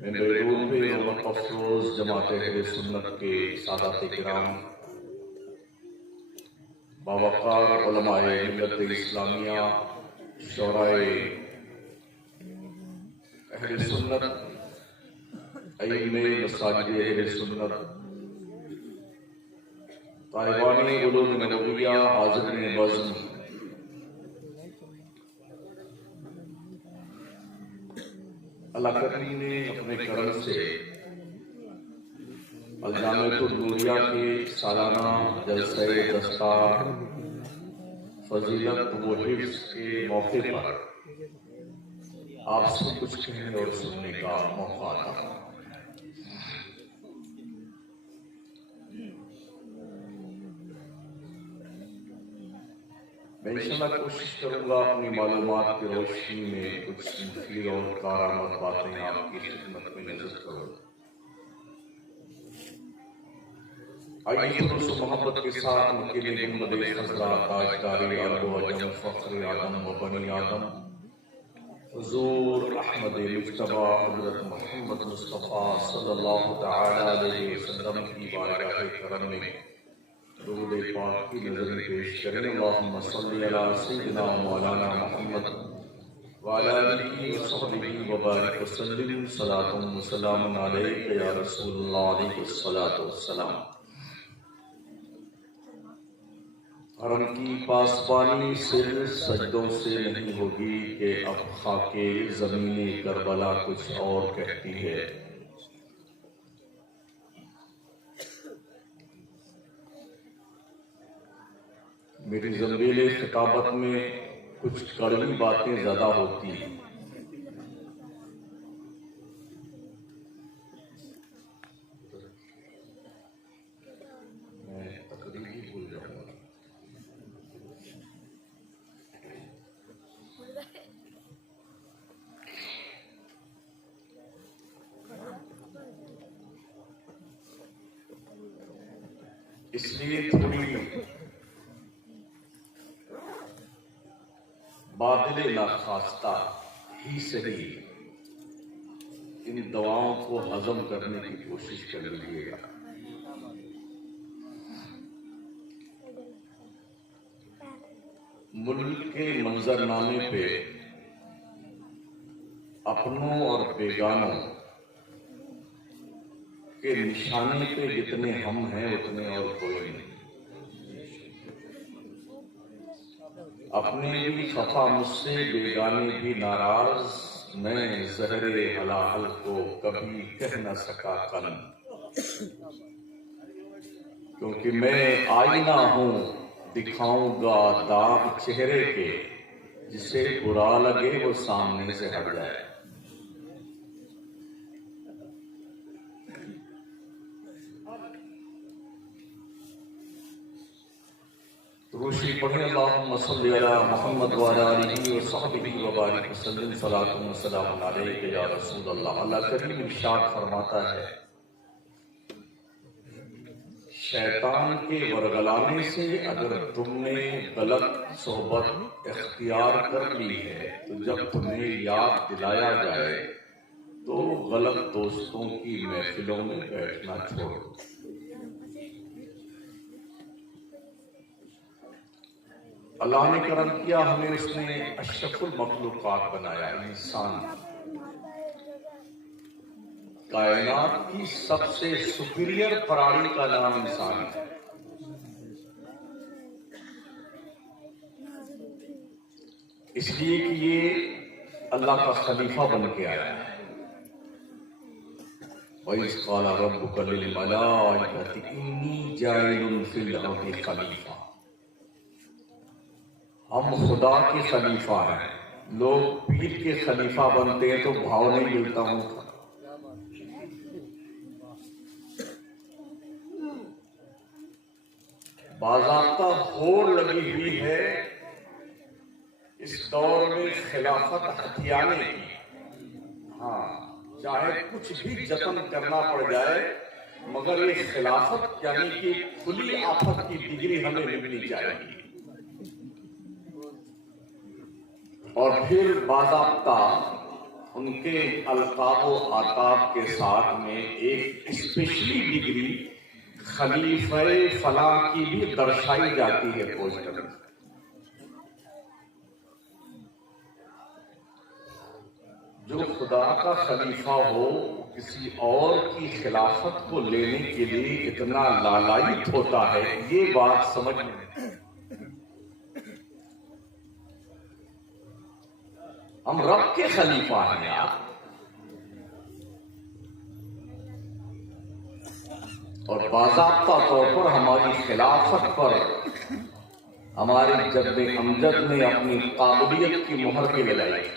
मैं बेडून पे और अफरोज जमात अहले सुन्नत के सादात किराम बावकार उलमाए मिल्लत इस्लामिया शोराए अहले सुन्नत अइम्मे मसाजिद अहले सुन्नत ताइवानी उलूम नबविया हाज़िरीन वज़्न अल्लाह करीम ने अपने करम से अल-जामिअतुन नूरिया के सालाना जलसे दस्तार फजीलत व हिफ्ज़ के मौके पर आपसे कुछ कहने और सुनने का मौका था। मैं इंशाअल्लाह कोशिश करूंगा अपनी मालूमात की रोशनी में कुछ मुफीद और कारामद बातें आपकी खिदमत में नजर करूं। आइए दोस्तों मोहब्बत के साथ मक्के गुंबद खज़रा ताजदारी अरब व अजम फ़ख्र आदम व बनी आदम हुज़ूर अहमद मुज्तबा हज़रत मोहम्मद मुस्तफ़ा सल्लल्लाहु तआला अलैहि वसल्लम की बारगाह करम में दुरूद पाक की नज़र पेश करें। अल्लाहुम्मा सल्ली अला सय्यिदिना मौलाना मुहम्मद व अला आलिहि व सहबिहि व बारिक व सल्लिम सलातुन व सलामुन अलैका या रसूलल्लाह अलैहि सलातु व सलाम। हरम की पासबानी सिर्फ सजदों से नहीं होगी कि अब खाके ज़मीने करबला कुछ और कहती है। मेरी ज़मीले खिताबत में कुछ कड़वी बातें ज़्यादा होती हैं। मैं तकरीरी भूल जाऊंगा। इसलिए थोड़ी बादले नाखास्ता ही सही इन दवाओं को हजम करने की कोशिश कर लीजिएगा। मुल्क के मंजरनामे पे अपनों और बेगानों के निशाने पे जितने हम हैं उतने और कोई नहीं। अपने भी खफा मुझसे बेगाने भी नाराज, मैं ज़हरे हलाल को कभी कह न सका कल, क्योंकि मैं आईना हूँ दिखाऊंगा दाग चेहरे के, जिसे बुरा लगे वो सामने से हट जाए। रोशी पढ़े अल्लाहुम्मा सल्ली अला मुहम्मद व अला आलिहि व सहबिहि व बारिक वसल्लम सलातुन व सलामुन अलैका या रसूलल्लाह। अल्लाह करीम इरशाद फरमाता है, शैतान के वरगलाने से अगर तुमने गलत सोहबत इख्तियार कर ली है तो जब तुम्हें याद दिलाया जाए तो गलत दोस्तों की महफिलों में बैठना छोड़ो। अल्लाह ने करम किया, हमें उसने अशरफुल मखलूकात बनाया, इंसान कायनात की सबसे सुपीरियर प्राणी का नाम इंसान है। इसलिए कि ये अल्लाह का खलीफा बन के आया है। वइज़ क़ाला रब्बुका लिल मलाइकति इन्नी जाइलुन फिल अर्दि खलीफा। हम खुदा के खलीफा हैं। लोग पीर के खलीफा बनते हैं तो भाव नहीं मिलता उनका। बाज़ाब्ता होड़ लगी हुई है इस दौर में खिलाफत हथियाने की। हाँ, चाहे कुछ भी जतन करना पड़ जाए मगर ये खिलाफत यानी कि खुली आफत की डिग्री हमें मिलनी चाहिए। और फिर बाज़ाब्ता उनके अलकाब व आताब के साथ में एक स्पेशली डिग्री खलीफे फला की भी दर्शाई जाती है पोस्टर में। जो खुदा का खलीफा हो किसी और की खिलाफत को लेने के लिए इतना लालायित होता है, ये बात समझ में हम रब के खलीफा हैं यार, और बाज़ाब्ता तौर पर हमारी खिलाफत पर हमारे जद्द अमजद ने अपनी काबिलियत की मुहर भी लगाई।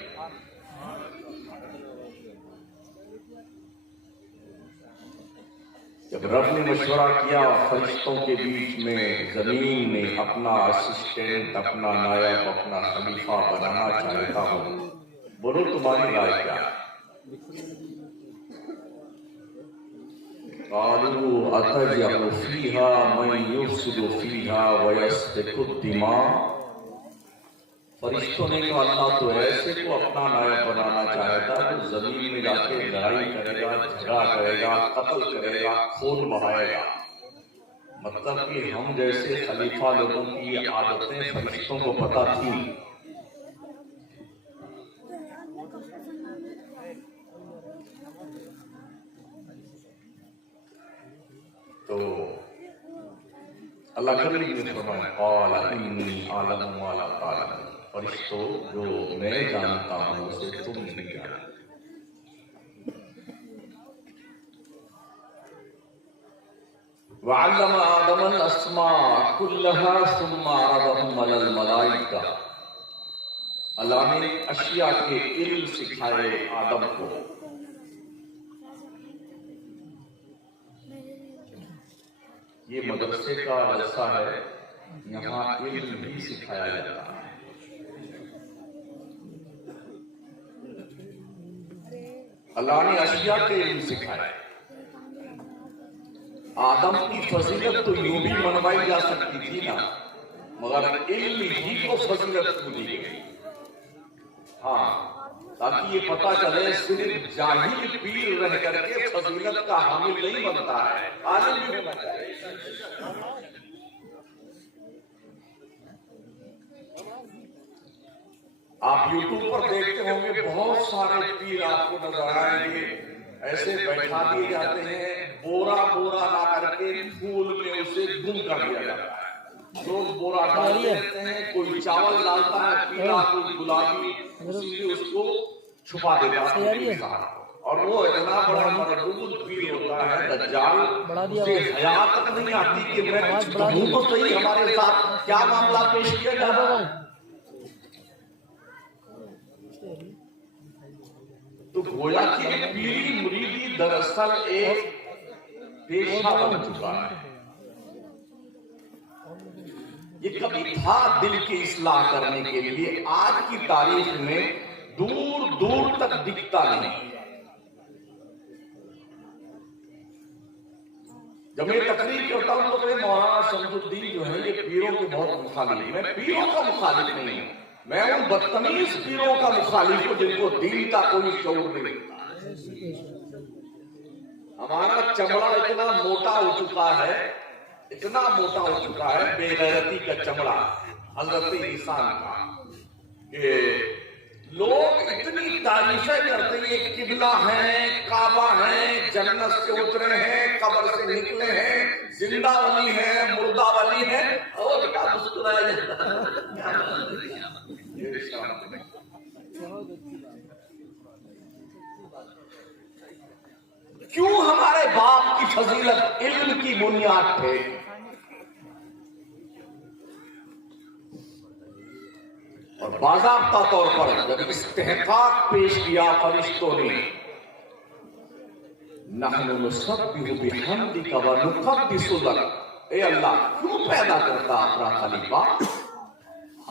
जब रब ने मशवरा किया फरिश्तों के बीच में, जमीन में अपना असिस्टेंट, अपना नायब, अपना खलीफा बनाना चाहता हूं, बोलो तुम्हारी राय क्या? क़ालू अतजअलु फ़ीहा मन युफ़्सिदु फ़ीहा व यस्फ़िकु दिमा। फरिश्तों ने कहा अल्लाह तो ऐसे को अपना नायब बनाना चाहता है जो जमीन में जाके लड़ाई करेगा, झगड़ा करेगा, कत्ल करेगा, खून बहाएगा। मतलब कि हम जैसे खलीफा लोगों की ये आदतें फरिश्तों को पता थी। तो अल्लाह करीम ने फरमाया क़ाल इन्नी अअलमु मा ला तअलमून, फरिश्तों जो मैं जानता हूं उसे तुम नहीं जानते। वअल्लम आदम अस्मा कुल्लहा सुम्मा अरदहुम अलल मलाइका। अल्लाह ने अशिया के इल्म सिखाए आदम को। ये मदरसे का जलसा है, यहाँ इल्म भी सिखाया जाता है। अल्लाह ने अशिया के इल्म सिखाए। आदम की फजीलत तो यूं भी मनवाई जा सकती थी ना, मगर इल्म ही को फजीलत क्यों दी गई? हाँ, ताकि ये पता चले सिर्फ जाहिल पीर रह करके फजीलत का हामिल नहीं बनता है, आलिम भी होना चाहिए। आप यूट्यूब पर देखते होंगे बहुत सारे पीर आपको नजर आएंगे, ऐसे बैठा दिए जाते हैं, बोरा बोरा ला करके फूल में उसे गुम कर दिया जाता है। लोग बोरा डाल देते हैं, कोई चावल डालता है पीला, कोई गुलाबी, उसी में उसको छुपा देता है। और वो इतना बड़ा मरदूद पीर होता है दज्जाल, उसे हया तक नहीं आती कि मैं कुछ कहूं तो सही हमारे साथ क्या मामला पेश किया जा रहा है। तो गोया कि पीरी मुरीदी दरअसल एक पेशा बन चुका है। ये कभी था दिल की इस्लाह करने के लिए, आज की तारीख में दूर दूर तक दिखता नहीं। जब मैं तकरीर करता हूं तो मेरे मौलाना शमसुद्दीन जो है ये पीरों के बहुत मुखालिफ। मैं पीरों का मुखालिफ नहीं हूं, मैं उन बदतमीज पीरों का मुखालिफ हूं जिनको दीन का कोई शऊर नहीं। हमारा चमड़ा इतना मोटा हो चुका है, इतना मोटा हो चुका है बेगैरती का चमड़ा हजरत इंसान का, कि लोग इतनी तारीफें करते हैं, किबला है, काबा है, जन्नत से उतरे हैं, कब्र से निकले हैं, जिंदा वली है, मुर्दा वली है, और क्या मुस्कुराया जाता है। क्यों हमारे बाप की फजीलत इल्म की बुनियाद पे। और बाज़ाब्ता तौर पर जब इस्तेहकाक पेश किया फरिश्तों ने, नहनु नुसब्बिहु बिहम्दिका व नुक़द्दिसु लक, ए अल्लाह क्यों पैदा करता अपना खलीफा,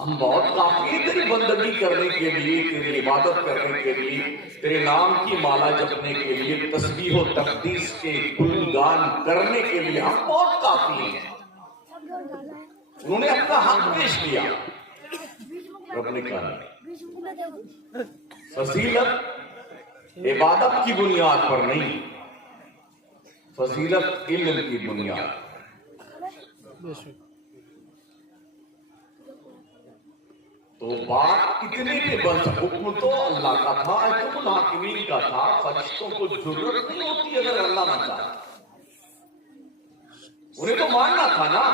हम बहुत काफी हैं तेरी बंदगी करने के लिए, तेरी इबादत करने के लिए, तेरे नाम की माला जपने के लिए, तस्बीह और तकदीस के गुणगान करने के लिए हम बहुत काफी हैं। उन्होंने अपना हक पेश किया। रब ने कहा फजीलत इबादत की बुनियाद पर नहीं, फजीलत इल्म की बुनियाद। तो बात इतने पे बस हुक्म तो अल्लाह का था, हुक्म हाकिमीन का था। फरिश्तों को जरूरत नहीं होती अगर अल्लाह ना चाहे, उन्हें तो मानना था ना,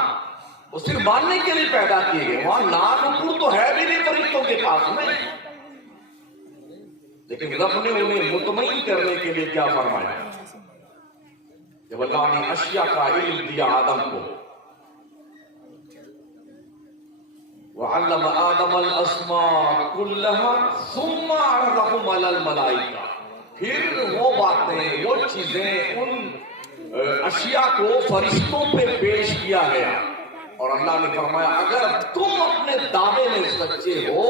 वो सिर्फ मानने के लिए पैदा किए गए। वहां नानुकुर तो है भी नहीं फरिश्तों के पास में, लेकिन रब ने उन्हें मुतमईन करने के लिए क्या फरमाया? जब अल्लाह ने अशिया का इल्म दिया आदम को, वअल्लम आदम अल अस्मा कुल्लहा सुम्मा अरज़हum अलल मलाइका, फिर वो बातें, वो चीजें, उन अशिया को फरिश्तों पे पेश किया गया। और अल्लाह ने फरमाया अगर तुम अपने दावे में सच्चे हो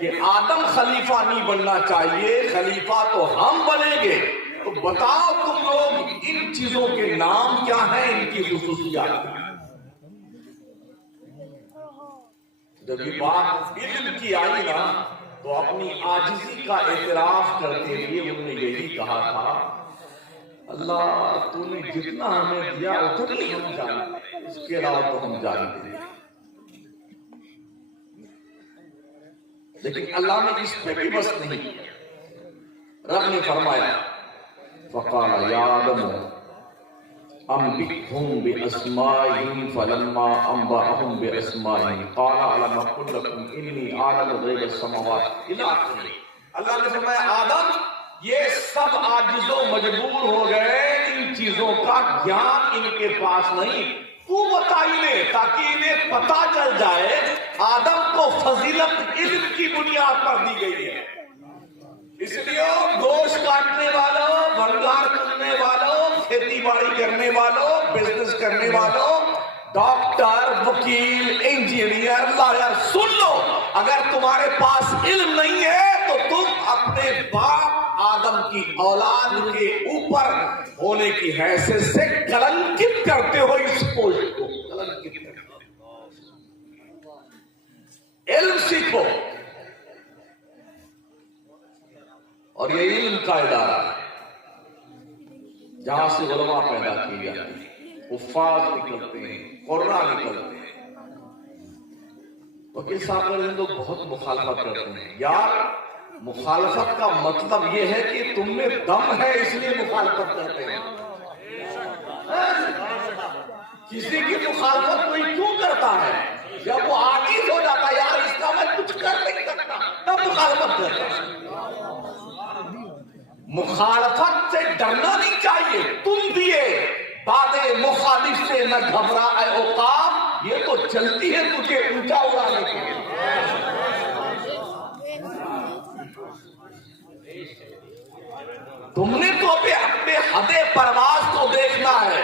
कि आदम खलीफा नहीं बनना चाहिए, खलीफा तो हम बनेंगे, तो बताओ तुम लोग इन चीजों के नाम क्या हैं, इनकी खुसूसियात। जब ये बात इल्म की आई ना, तो अपनी आजिज़ी का एतराफ करते हुए उन्होंने यही कहा था, अल्लाह तूने जितना हमें दिया उतना ही हम जानते, इसके अलावा तो हम जानते नहीं। लेकिन अल्लाह ने इस पे भी बस नहीं किया। रब ने फरमाया फ़क़ाल या आदम अंबिहुम बिअस्माइहिम फलम्मा अंबअहुम बिअस्माइहिम क़ाल अलम अक़ुल लकुम इन्नी आलमु ग़ैब अस्समावाति इला आखिर। अल्लाह ने फरमाया आदम ये सब आजिज़ो मजबूर हो गए, इन चीजों का ज्ञान इनके पास नहीं, तू बता इन्हें, ताकि इन्हें पता चल जाए आदम को फजीलत इल्म की बुनियाद पर दी गई है। इसलिए गोश्त काटने वालों, भंडार करने वालों, खेती बाड़ी करने वालों, बिजनेस करने वालों, डॉक्टर, वकील, इंजीनियर, लॉयर, सुन लो, अगर तुम्हारे पास इल्म नहीं है तो तुम अपने बाप आदम की औलाद के ऊपर होने की हैसियत से कलंकित करते हो इस पोस्ट को, कलंकित करते हो। इल्म सीखो, और ये इल्म का इदारा है जहां से उलमा पैदा की जाती है, हुफ्फाज निकलते हैं, कुर्रा निकलते हैं। वकील साहब ने लोग बहुत मुखालफत करते हैं। यार मुखालफत का मतलब ये है कि तुम में दम है इसलिए मुखालफत करते हैं। किसी की मुखालफत कोई क्यों करता है? जब वो आजीज हो जाता है, यार इसका मैं कुछ कर नहीं सकता, तब मुखालफत करता है। मुखालफत से डरना नहीं चाहिए। तुम दिए बादे मुखालिफ से न घबराए औकाफ, ये तो चलती है तुझे ऊंचा उड़ाने के लिए। तुमने तो अभी अपने हदे परवाज को देखना है।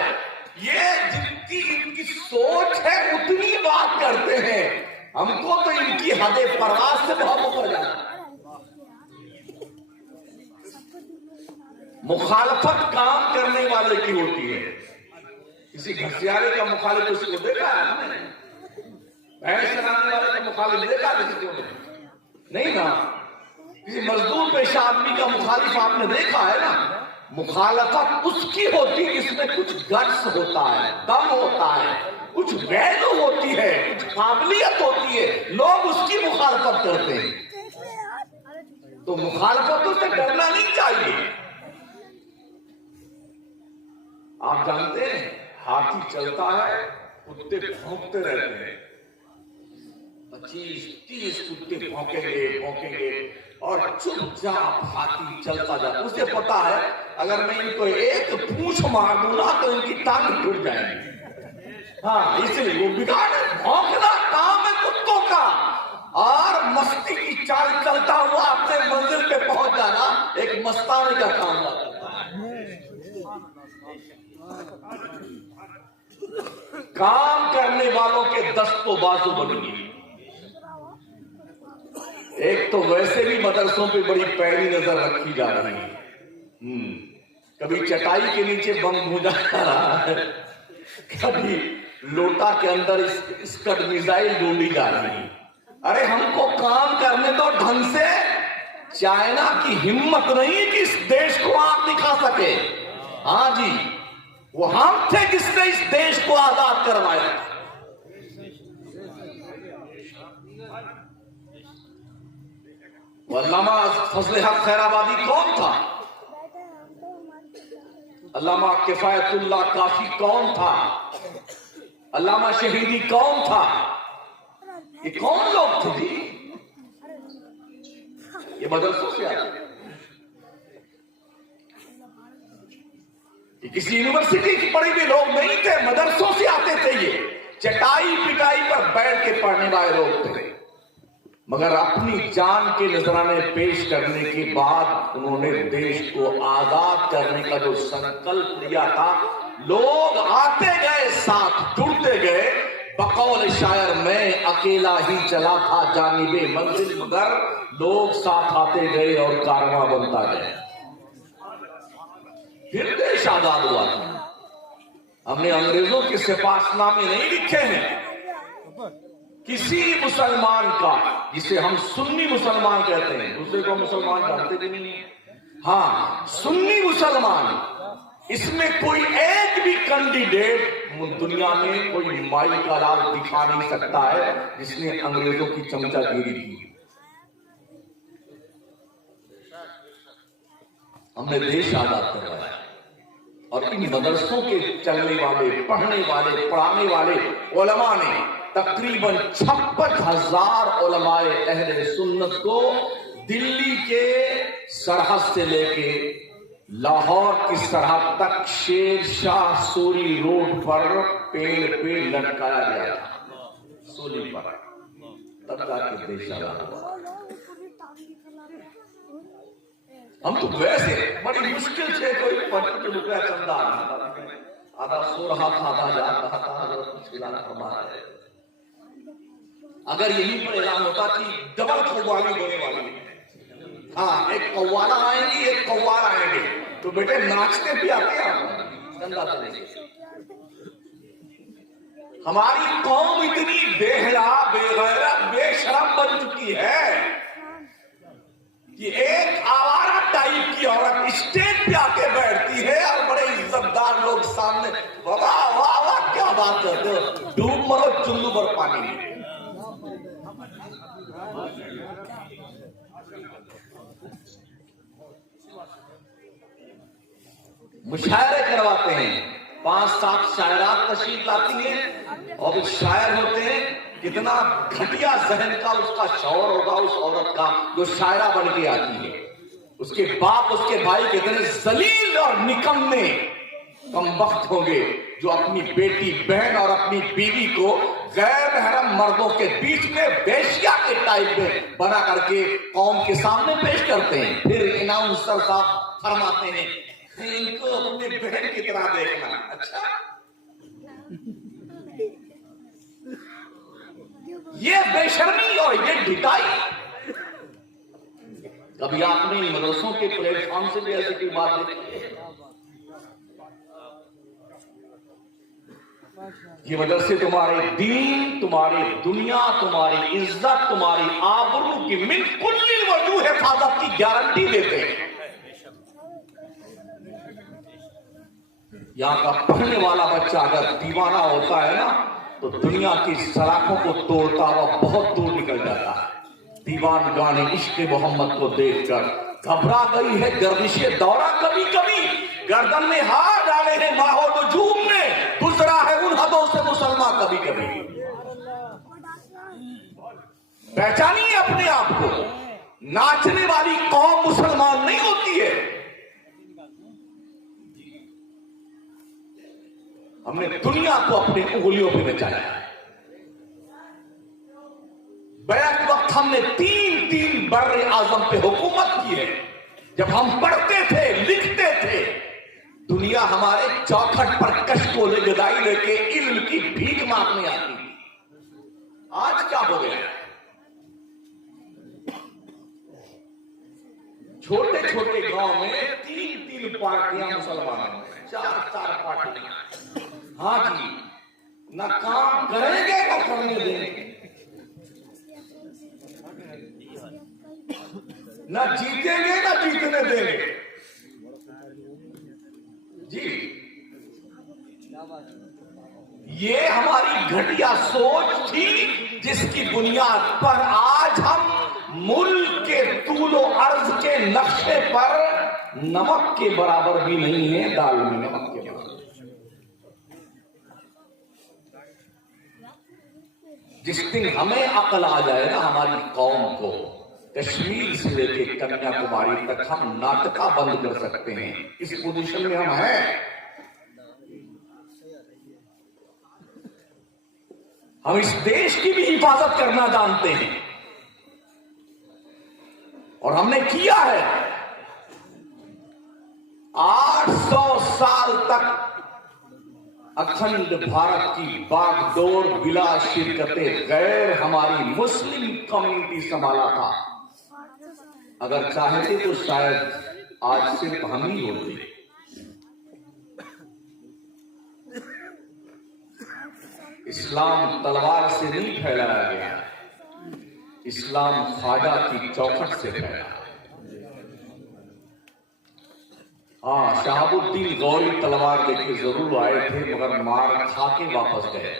ये जिनकी इनकी सोच है उतनी बात करते हैं, हमको तो इनकी हदे परवाज से बहुत ऊपर जाना है। मुखालफत काम करने वाले की होती है। किसी घसियारे का मुखालिफ किसी को देखा है आपने? भैंस चराने वाले का मुखालिफ देखा किसी को? नहीं ना। किसी मजदूर पेशा आदमी का मुखालिफ आपने देखा है ना? मुखालफत उसकी होती है जिसमें कुछ गट्स होता है, दम होता है, कुछ वैल्यू होती है, कुछ काबिलियत होती है, लोग उसकी मुखालफत करते हैं। तो मुखालफतों से डरना नहीं चाहिए। आप जानते हैं हाथी चलता है, कुत्ते भौंकते रहते हैं, 25-30 कुत्ते भौंकेंगे और चुपचाप हाथी चलता जाता। उसे पता है अगर मैं इनको एक पूंछ मार दूंगा तो इनकी टांग टूट जाएगी। हाँ, इसलिए वो बिगाड़ भौंकना काम है कुत्तों का, और मस्ती की चाल चलता हुआ अपने मंजिल पे पहुंच जाना एक मस्तानी का काम है। काम करने वालों के दस्तो बाजू बनिए। एक तो वैसे भी मदरसों पे बड़ी पैनी नजर रखी जा रही है। कभी चटाई के नीचे बम भूजा जा रहा है, कभी लोटा के अंदर स्कड मिसाइल ढूंढी जा रही है। अरे हमको काम करने दो ढंग से। चाइना की हिम्मत नहीं कि इस देश को आग दिखा सके। हाँ जी, वो हम थे जिसने इस देश को आजाद करवाया। वो अल्लामा फजल हक खैराबादी कौन था? अल्लामा किफायतुल्लाह काशी कौन था? अल्लामा शहीदी कौन था? ये कौन लोग थे जी? ये मदरसों से आते, ये किसी यूनिवर्सिटी की पढ़े हुए लोग नहीं थे, मदरसों से आते थे। ये चटाई पिटाई पर बैठ के पढ़ने वाले लोग थे। मगर अपनी जान के नजराने पेश करने के बाद उन्होंने देश को आजाद करने का जो संकल्प लिया था, लोग आते गए, साथ जुड़ते गए। बकौल शायर मैं अकेला ही चला था जानिबे मंजिल, मगर लोग साथ आते गए और कारवां बनता गया। फिर देश आजाद हुआ था। हमने अंग्रेजों के सिपाहनामे नहीं लिखे हैं। किसी मुसलमान का, जिसे हम सुन्नी मुसलमान कहते हैं, दूसरे को मुसलमान जानते भी नहीं। हाँ, सुन्नी मुसलमान, इसमें कोई एक भी कैंडिडेट दुनिया में कोई माई का लाल दिखा नहीं सकता है जिसने अंग्रेजों की चमचागिरी की। हमने देश आजाद करवाया और इन मदरसों के चलने वाले, पढ़ने वाले, पढ़ाने वाले उलमा ने तकरीबन 56,000 उलमाए अहले सुन्नत को दिल्ली के सरहद से लेके लाहौर की सरहद तक शेर शाह सूरी रोड पर पेड़ पे लटकाया गया था। सूरी पर तब जाके देश आजाद हुआ। हम तो वैसे बड़ी मुश्किल से कोई 50 रुपया चंदा आधा सो रहा था, आधा जा रहा था। अगर यहीं पर ऐलान होता कि डबल कव्वाली होने वाली है, हाँ, एक कव्वाला आएंगी, एक कव्वाल आएंगे, तो बेटे नाचते भी आते हैं चंदा देने। हमारी कौम इतनी बेहया, बेगैरत, बेशरम बन चुकी है कि एक आवारा टाइप की औरत स्टेज पे आके बैठती है और बड़े इज्जतदार लोग सामने वाह वाह वाह क्या बात करते हो, डूब मरो चुल्लू पर पानी में। मुशायरे करवाते हैं, 5-7 शायरात तशरीफ लाती हैं और शायर होते हैं। कितना घटिया जहन का उसका शौर होगा उस औरत का जो शायरा बन के आती है। उसके बाप, उसके भाई कितने जलील और निकम्मे कमबख्त होंगे जो अपनी बेटी, बहन और अपनी बीवी को गैर महरम मर्दों के बीच में बेशिया के टाइप में बना करके कौम के सामने पेश करते हैं। फिर अनाउंसर साहब फरमाते हैं इनको अपनी बहन की तरह देखना। अच्छा, ये बेशर्मी और ये ढिठाई। कभी आपने मदरसों के प्लेटफॉर्म से भी ऐसी कोई बात देखी? ये मदरसे तुम्हारे दीन, तुम्हारी दुनिया, तुम्हारी इज्जत, तुम्हारी आबरू की मिन कुल्ली वजूह हिफाजत की गारंटी देते हैं। यहाँ का पढ़ने वाला बच्चा अगर दीवाना होता है ना, तो दुनिया की सलाखों को तोड़ता हुआ बहुत दूर निकल जाता है। दीवान गाने इश्क मोहम्मद को देखकर घबरा गई है गर्दिशे दौरा, कभी कभी गर्दन में हार डाले हैं माहौल नजूम ने, गुजरा है उन हदों से मुसलमान कभी कभी। पहचानिए अपने आप को, नाचने वाली कौम मुसलमान नहीं होती है। हमने दुनिया को अपनी उंगलियों पे नचाया है। बैक वक्त हमने 3 बर्रे आजम पे हुकूमत की है। जब हम पढ़ते थे, लिखते थे, दुनिया हमारे चौखट पर कशकोले गदाई लेके इल्म की भीख मांगने आती थी। आज क्या हो गया? छोटे छोटे गांव में 3-3 पार्टियां मुसलमानों में, 4-4 पार्टियां। हाँ जी, ना काम करेंगे ना करने देंगे, ना जीतेंगे ना जीतने देंगे। जी, ये हमारी घटिया सोच थी, जिसकी बुनियाद पर आज हम मुल्क के तूलो अर्ज के नक्शे पर नमक के बराबर भी नहीं है, दाल में नमक के बराबर। जिस दिन हमें अकल आ जाए ना हमारी कौम को, कश्मीर से लेके कन्याकुमारी तक हम नाटका बंद कर सकते हैं। इस पोजीशन में हम हैं। हम इस देश की भी हिफाजत करना जानते हैं और हमने किया है। 800 साल तक अखंड भारत की बागडोर बिला शिरकते गैर हमारी मुस्लिम कम्युनिटी संभाला था। अगर चाहते तो शायद आज सिर्फ हम ही होते। इस्लाम तलवार से नहीं फैलाया गया, इस्लाम ख्वाजा की चौखट से फैला। हाँ, शहाबुद्दीन गौरी तलवार लेके जरूर आए थे, मगर मार खा के वापस गए।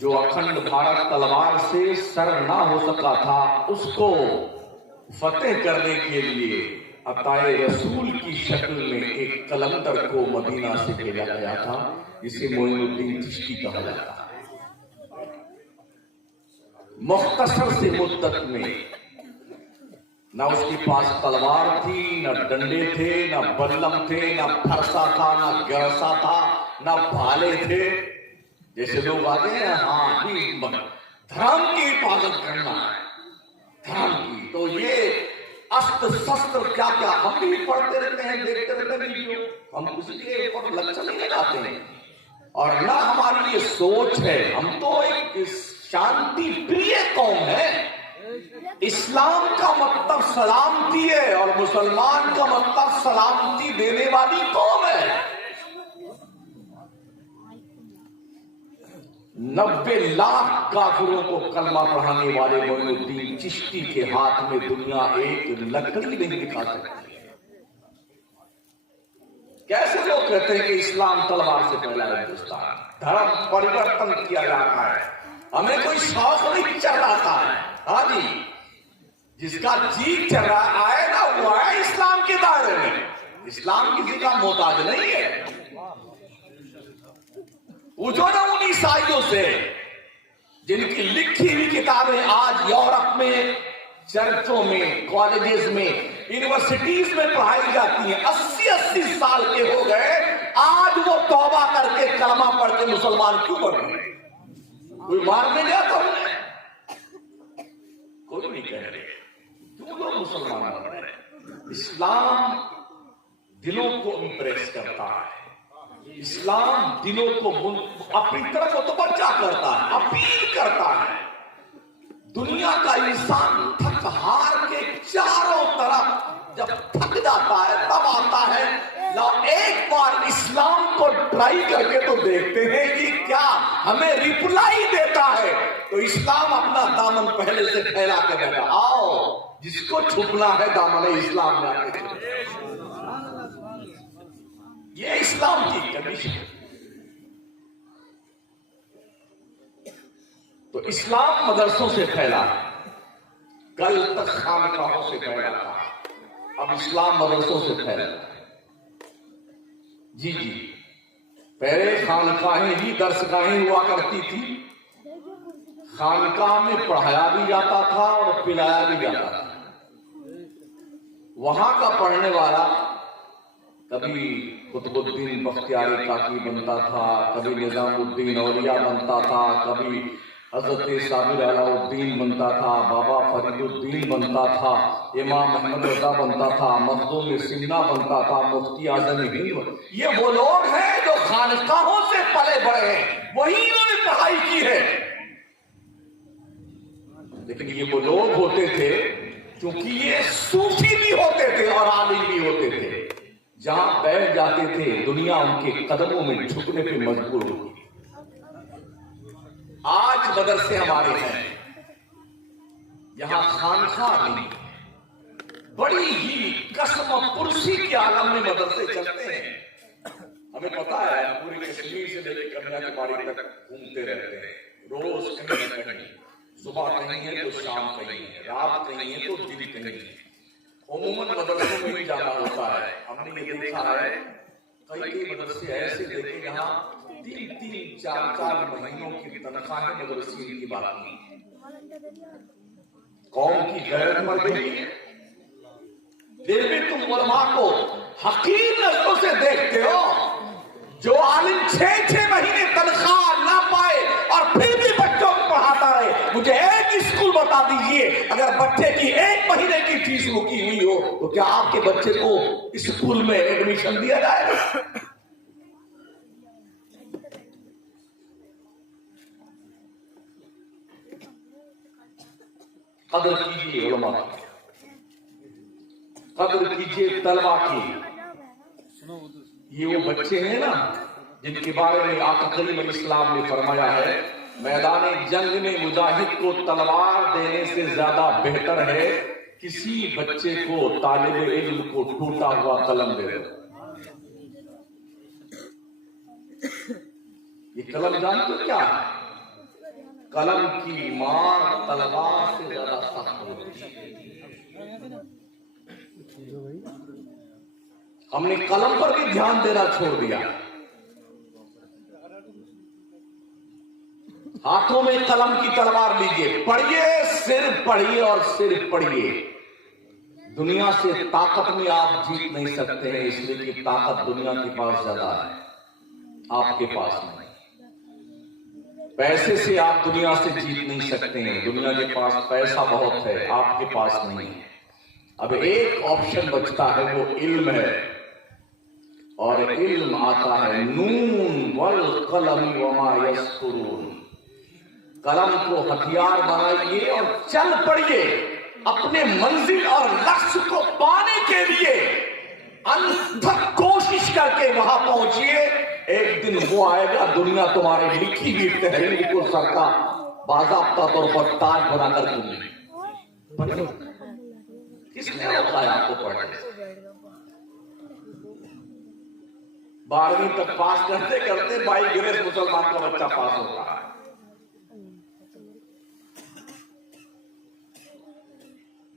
जो अखंड भारत तलवार से सर ना हो सका था, उसको फतेह करने के लिए अताए रसूल की शक्ल में एक कलंदर को मदीना से भेजा गया था, जिसे मोइनुद्दीन चिश्ती कहा जाता है। मुख्तसर से मुद्दत में ना उसके पास तलवार थी, ना डंडे थे, ना बल्लम थे, ना फरसा था, ना गरसा था, ना भाले थे। जैसे लोग आते हैं, हाँ धर्म की हिफाजत करना है, धर्म की। तो ये अस्त्र शस्त्र क्या क्या हम भी पढ़ते रहते हैं, देखते रहते हैं वीडियो, हम उसके ऊपर लक्ष्य नहीं लगाते हैं। और ना हमारी ये सोच है, हम तो एक शांति प्रिय कौम है। इस्लाम का मतलब सलामती है और मुसलमान का मतलब सलामती देने वाली कौम है। 90 लाख काफिरों को कलमा पढ़ाने वाले मोइनुद्दीन चिश्ती के हाथ में दुनिया एक लकड़ी नहीं दिखा सकती। कैसे लोग कहते हैं कि इस्लाम तलवार से फैला है हिंदुस्तान, धर्म परिवर्तन किया जा रहा है, हमें कोई शौक नहीं चल रहा है। हाँ जी, जिसका जी चल रहा है ना, वो है इस्लाम के दायरे में। इस्लाम किसी का मोहताज नहीं है। पूछो ना उन ईसाइयों से जिनकी लिखी हुई किताबें आज यूरोप में चर्चों में, कॉलेजेस में, यूनिवर्सिटीज में पढ़ाई जाती हैं। 80-80 साल के हो गए, आज वो तौबा करके कलमा पढ़ के मुसलमान क्यों बन रहे? कोई मारने गया तो हमने? कोई नहीं कह रहे क्यों लोग मुसलमान बन रहे। इस्लाम दिलों को इंप्रेस करता है, इस्लाम दिलों को अपनी तरफ मुतवज्जा करता है, अपील करता है। दुनिया का इंसान थक हार के चारों तरफ जब थक जाता है तब आता है, लो एक बार इस्लाम को ट्राई करके तो देखते हैं कि क्या हमें रिप्लाई देता है। तो इस्लाम अपना दामन पहले से फैला के बैठा, आओ जिसको छुपना है दामन इस्लाम में आके छुपो। ये इस्लाम की कंडीशन है। तो इस्लाम मदरसों से फैला, कल तक खानकाहों से फैला था, अब इस्लाम मदरसों से फैला। जी जी, पहले खानकाहें ही दर्सगाहें हुआ करती थी। खानकाह में पढ़ाया भी जाता था और पिलाया भी जाता था। वहां का पढ़ने वाला कभी कुतुबुद्दीन बख्तियारी काकी बनता था, कभी निजामुद्दीन औलिया बनता था, कभी हजरत साबिर अलाउद्दीन बनता था, बाबा फरीदुद्दीन बनता था, इमाम अहमद रजा बनता था, मखदूम सिन्ना बनता था, मुफ्ती आजम हिंद। ये वो लोग हैं जो खानकाहों से पले बड़े हैं, वही इन्होंने पढ़ाई की है। लेकिन ये वो लोग होते थे क्योंकि ये सूफी भी होते थे और आलिम भी होते थे। जहां बैठ जाते थे दुनिया उनके कदमों में झुकने पे मजबूर होती। आज मदरसे हमारे हैं, यहां खानखाह नहीं, बड़ी ही कसम पुरसी के आलम में मदरसे चलते हैं। हमें पता है, पूरी कश्मीर से लेकर कन्याकुमारी तक घूमते रहते हैं, रोज कहीं न कहीं, सुबह कहीं है तो शाम कहीं है, रात कहीं है तो दिन कहीं है। उमूमन मदरसों में भी जाना होता है। हमने ये देखा है कई मदरसे ऐसे देखे जहां 3-3, 4-4 महीनों की तनख्वाहें मदरसे की बात नहीं। कौम की गैरत मर गई है। फिर भी तुम उलमा को हकीर नजरों से देखते हो। जो आलिम 6-6 महीने तनख्वाह ना पाए और फिर भी बच्चों को पढ़ाता रहे। मुझे एक स्कूल बता दीजिए, अगर बच्चे की 1 महीने की फीस रुकी हुई हो तो क्या आपके बच्चे को स्कूल में एडमिशन दिया जाएगा? कदर कीजिए उलमा की, कदर कीजिए तलबा की। ये वो बच्चे हैं ना जिनके बारे में आका करीम अलैहिस्सलाम ने फरमाया है, मैदान जंग में मुजाहिद को तलवार देने से ज्यादा बेहतर है किसी बच्चे को तालिब इल्म को टूटा हुआ कलम दे दो। ये कलम जानते हो क्या है? कलम की मार तलवार से ज्यादा सख्त होती है। हमने कलम पर भी ध्यान देना छोड़ दिया। हाथों में कलम की तलवार लीजिए, पढ़िए, सिर्फ पढ़िए और सिर्फ पढ़िए। दुनिया से ताकत में आप जीत नहीं सकते हैं, इसलिए कि ताकत दुनिया के पास ज्यादा है, आपके पास नहीं। पैसे से आप दुनिया से जीत नहीं सकते हैं, दुनिया के पास पैसा बहुत है, आपके पास नहीं है। अब एक ऑप्शन बचता है, वो इल्म है, और इल्म आता है नून वल कलम वमा यस्कुरून। कलम को हथियार बनाइए और चल पड़िए अपने मंजिल और लक्ष्य को पाने के लिए। अनथक कोशिश करके वहां पहुंचिए, एक दिन वो आएगा, दुनिया तुम्हारे लिखी हुई तहरीर को सरकार बाज़ाब्ता तौर पर ताज बनाकर दूंगी। किसने रोका है आपको पढ़ने? 12वीं तक पास करते करते बाई ग्रेस मुसलमान का बच्चा पास होता है।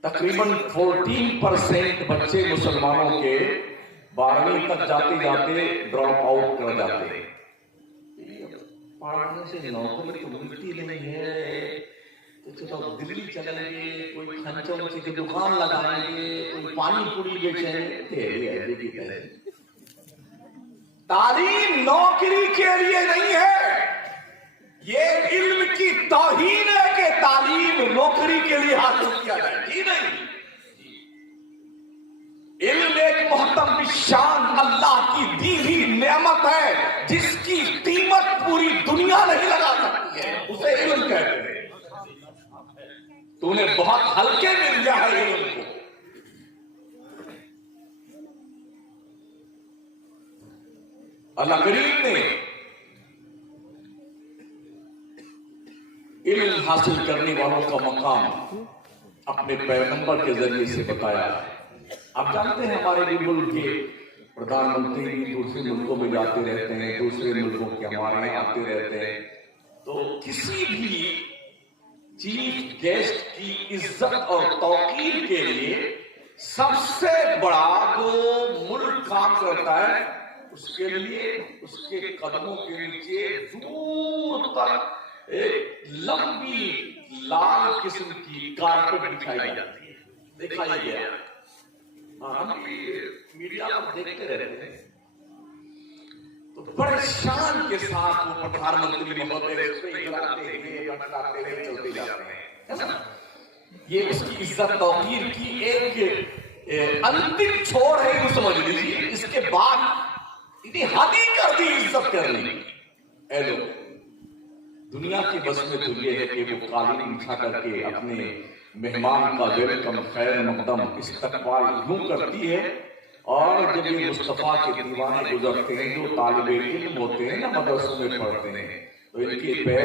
तकरीबन 14% बच्चे मुसलमानों के 12वीं तक जाते जाते ड्रॉप आउट कर जाते। पढ़ने से नौकरी तो मिलती नहीं है, तो चलो दिल्ली चलेंगे, कोई खंचों की दुकान लगाएंगे, कोई पानी पूरी बेचेंगे। तालीम नौकरी के लिए नहीं है, ये इल्म की तौहीन है कि तालीम नौकरी के लिए हासिल किया जाए। जी नहीं, इल्म एक मोहतरम शान अल्लाह की दी हुई नेमत है, जिसकी कीमत पूरी दुनिया नहीं लगा सकती है, उसे इल्म कहते हैं। तूने बहुत हल्के में लिया है इल्म को। अल्लाह करीम ने इल्म हासिल करने वालों का मकाम अपने पैगंबर के जरिए से बताया। आप जानते हैं हमारे भी मुल्क के प्रधानमंत्री भी दूसरे मुल्कों में जाते रहते हैं, दूसरे मुल्कों के हमारे यहाँ आते रहते हैं, तो किसी भी चीफ गेस्ट की इज्जत और तौकीर के लिए सबसे बड़ा जो मुल्क काम करता है, उसके लिए उसके कदमों के नीचे दूर तक एक लंबी लाल किस्म की कारपेट बिछाई जाती है। देखा ही गया, हम मीडिया पर देखते रहते हैं, तो बड़े शान के साथ वो प्रधानमंत्री महोदय चलते जाते हैं, है ना? ये उसकी इज्जत तौकीर की एक अंतिम छोर है, यूं समझ लीजिए। इसके बाद इतनी हद ही कर दी इज्जत करने की। लोग दुनिया की बस में तो ये है कि वो कालीन बिछा करके अपने मेहमान का वेलकम खैर मकदम इस्तकबाल यूं करती है। और जब ये मुस्तफ़ा के दीवाने गुजरते हैं जो तालिबे इल्म होते हैं ना, मदरसों में पढ़ते हैं, तो इनके पैर